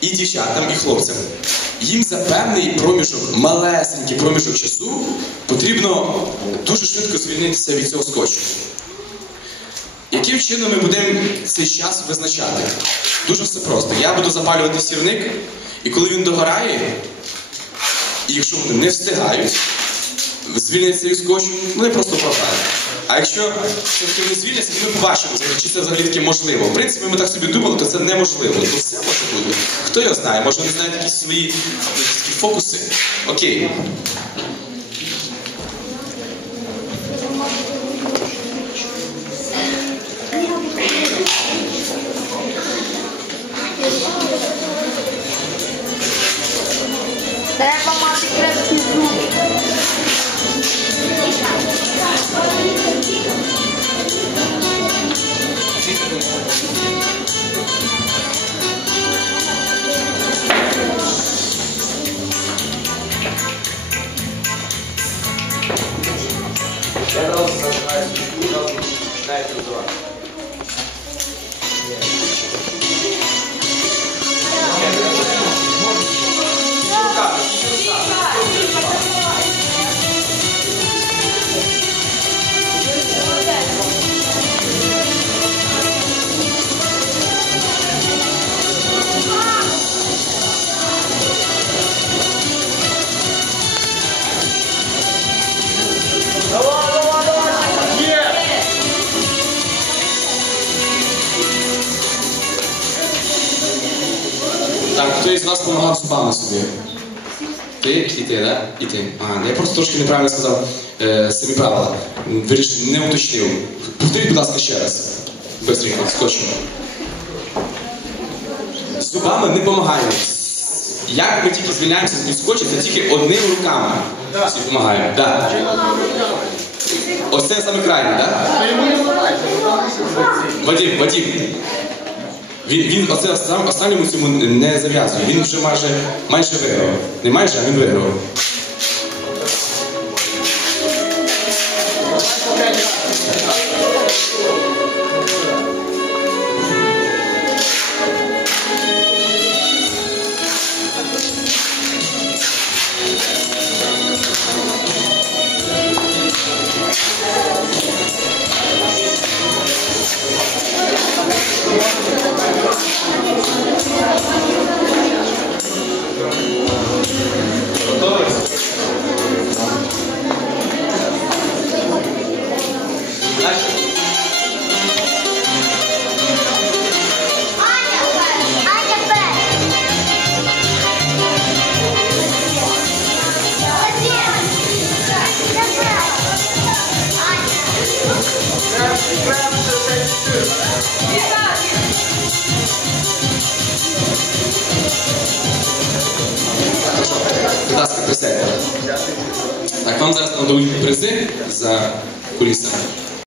І дівчатам, і хлопцям. Їм за певний проміжок, малесенький проміжок часу потрібно дуже швидко звільнитися від цього скотчу. Яким чином ми будемо цей час визначати? Дуже все просто. Я буду запалювати сірник, і коли він догорає, і якщо вони не встигають звільнитися від скотчу, вони просто пропадають. А якщо все-таки вони звільняться, то ми побачимо, чи це взагалі таки можливо. В принципі, ми так собі думали, то це неможливо. То все може бути. Хто його знає? Може вони знають якісь свої фокуси? Окей. Треба мати крепкі зуби. Я одразу зажигаю свічку, одразу починається готувати. Так, хто із вас допомагав зубами собі? Ти? І ти, так? І ти. Ага, я просто трошки неправильно сказав самі правила. Не уточнив. Повторіть, будь ласка, ще раз. Бистренько, скотчем. З зубами не допомагаємо. Як ми тільки звільняємося від скотчу, це тільки одними руками. Всі допомагаємо. Да. Ось це саме крайній, так? Вадим. Він останньому цьому не зав'язує, він вже майже виграв. Не майже, а він виграв. Будь ласка, присядьте. Так, вам зараз нададуть призи за кулісами.